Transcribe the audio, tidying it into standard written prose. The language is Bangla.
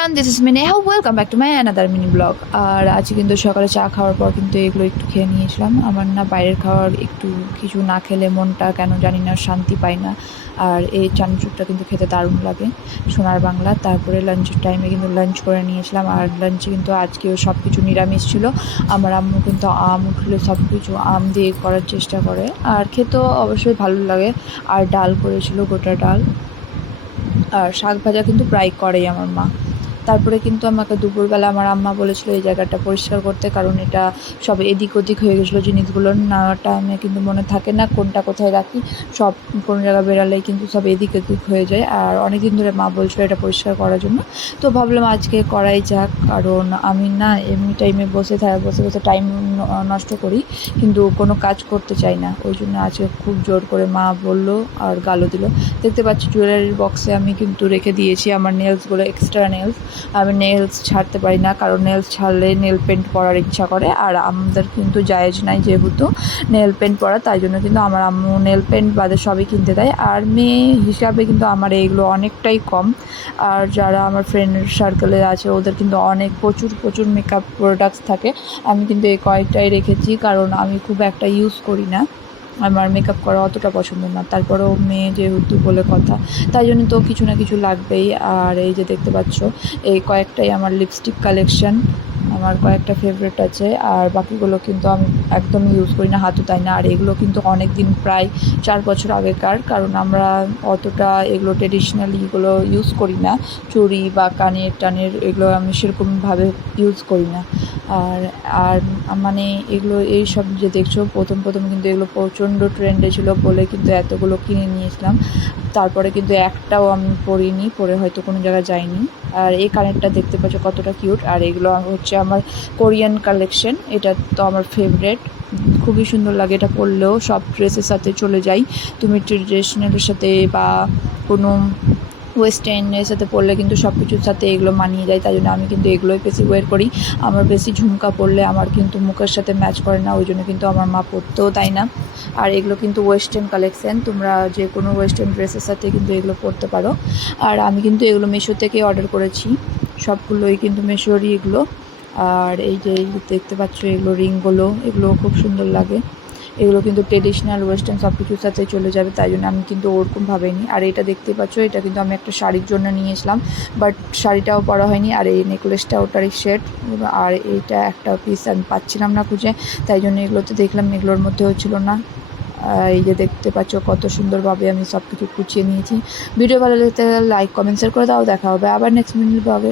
Everyone, this is Mineha. Welcome back to my another mini blog. আর আজকে কিন্তু সকালে চা খাওয়ার পর কিন্তু এগুলো একটু খেয়ে নিয়েছিলাম। আমার না বাইরের খাওয়ার একটু কিছু না খেলে মনটা কেন জানি না শান্তি পায় না। আর এই চানাচুরটা কিন্তু খেতে দারুণ লাগে, সোনার বাংলা। তারপরে লাঞ্চের টাইমে কিন্তু লাঞ্চ করে নিয়েছিলাম। আর লাঞ্চে কিন্তু আজকেও সব কিছু নিরামিষ ছিল। আমার আম্মু কিন্তু আম উঠলে সব কিছু আম দিয়ে করার চেষ্টা করে, আর খেতেও অবশ্যই ভালো লাগে। আর ডাল করেছিল, গোটা ডাল। আর শাক ভাজা কিন্তু প্রায় করেই আমার মা। তারপরে কিন্তু আমাকে দুপুরবেলা আমার আম্মা বলেছিল এই জায়গাটা পরিষ্কার করতে, কারণ এটা সব এদিক ওদিক হয়ে গেছিলো। জিনিসগুলোর না টাইমে কিন্তু মনে থাকে না কোনটা কোথায় রাখি, সব কোনো জায়গায় বেরালেই কিন্তু সব এদিক ওদিক হয়ে যায়। আর অনেক দিন ধরে মা বলছিল এটা পরিষ্কার করার জন্য, তো ভাবলাম আজকে করাই যাক। কারণ আমি না এমনি টাইমে বসে বসে টাইম নষ্ট করি, কিন্তু কোনো কাজ করতে চাই না। ওই জন্য আজকে খুব জোর করে মা বললো আর গালও দিল। দেখতে পাচ্ছি জুয়েলারির বক্সে আমি কিন্তু রেখে দিয়েছি আমার নেলসগুলো, এক্সট্রা নেলস। আমি নেলস ছাড়তে পারি না, কারণ নেলস ছাড়লে নেল পেন্ট পরার ইচ্ছা করে। আর আমাদের কিন্তু জায়েজ নাই যেহেতু নেল পেন্ট পরা, তাই জন্য কিন্তু আমার আম্মু নেল পেন্ট বাদে সবই কিনতে দেয়। আর মেয়ে হিসাবে কিন্তু আমার এইগুলো অনেকটাই কম। আর যারা আমার ফ্রেন্ড সার্কেলে আছে ওদের কিন্তু অনেক প্রচুর মেকআপ প্রোডাক্টস থাকে। আমি কিন্তু এই কয়েকটাই রেখেছি, কারণ আমি খুব একটা ইউজ করি না, আমার মেকআপ করা অতটা পছন্দ না। তারপরেও মেয়ে যেহেতু বলে কথা, তাই জন্য তো কিছু না কিছু লাগবেই। আর এই যে দেখতে পাচ্ছ, এই কয়েকটাই আমার লিপস্টিক কালেকশন, আমার কয়েকটা ফেভারিট আছে। আর বাকিগুলো কিন্তু আমি একদম ইউজ করি না, হাতও তাই না। আর এগুলো কিন্তু অনেক দিন, প্রায় 4 বছর আগেকার, কারণ আমরা অতটা এগুলো ট্রেডিশনালি এগুলো ইউজ করি না। চুড়ি বা কানের টানের এগুলো আমি সেরকমভাবে ইউজ করি না। আর আর মানে এগুলো এই সব যে দেখছো, প্রথম কিন্তু এগুলো প্রচণ্ড ট্রেন্ডে ছিল বলে কিন্তু এতগুলো কিনে নিয়েছিলাম। তারপরে কিন্তু একটাও আমি পরিনি, পরে হয়তো কোনো জায়গায় যাইনি। আর এই কানেরটা দেখতে পাচ্ছ কতটা কিউট। আর এগুলো হচ্ছে আমার কোরিয়ান কালেকশন, এটা তো আমার ফেভারেট, খুবই সুন্দর লাগে। এটা পরলেও সব ড্রেসের সাথে চলে যায়, তুমি ট্রেডিশনালের সাথে বা কোনো ওয়েস্টার্নের সাথে পরলে কিন্তু সব কিছুর সাথে এগুলো মানিয়ে যায়। তাই জন্য আমি কিন্তু এগুলোই বেশি ওয়্যার করি। আমার বেশি ঝুমকা পরলে আমার কিন্তু মুখের সাথে ম্যাচ করে না, ওই জন্য কিন্তু আমার মা পরতেও দেয় না। আর এগুলো কিন্তু ওয়েস্টার্ন কালেকশান, তোমরা যে কোনো ওয়েস্টার্ন ড্রেসের সাথে কিন্তু এগুলো পরতে পারো। আর আমি কিন্তু এগুলো মিশো থেকে অর্ডার করেছি, সবগুলোই কিন্তু মিশোরই এগুলো। আর এই যে দেখতে পাচ্ছ এগুলো রিংগুলো, এগুলো খুব সুন্দর লাগে। এগুলো কিন্তু ট্রেডিশনাল ওয়েস্টার্ন সব কিছুর সাথে চলে যাবে, তাই জন্য আমি কিন্তু ওরকম ভাবিনি। আর এটা দেখতে পাচ্ছ, এটা কিন্তু আমি একটা শাড়ির জন্য নিয়েছিলাম, বাট শাড়িটাও পরা হয়নি। আর এই নেকলেসটা ওটারই সেট। আর এইটা একটা পিস আমি পাচ্ছিলাম না খুঁজে, তাই জন্য এগুলোতে দেখলাম, এগুলোর মধ্যেও ছিল না। এই যে দেখতে পাচ্ছ কত সুন্দরভাবে আমি সব কিছু গুছিয়ে নিয়েছি। ভিডিও ভালো লাগতে লাইক কমেন্ট শেয়ার করে দাও। দেখা হবে আবার নেক্সট মিনিট ব্লগে।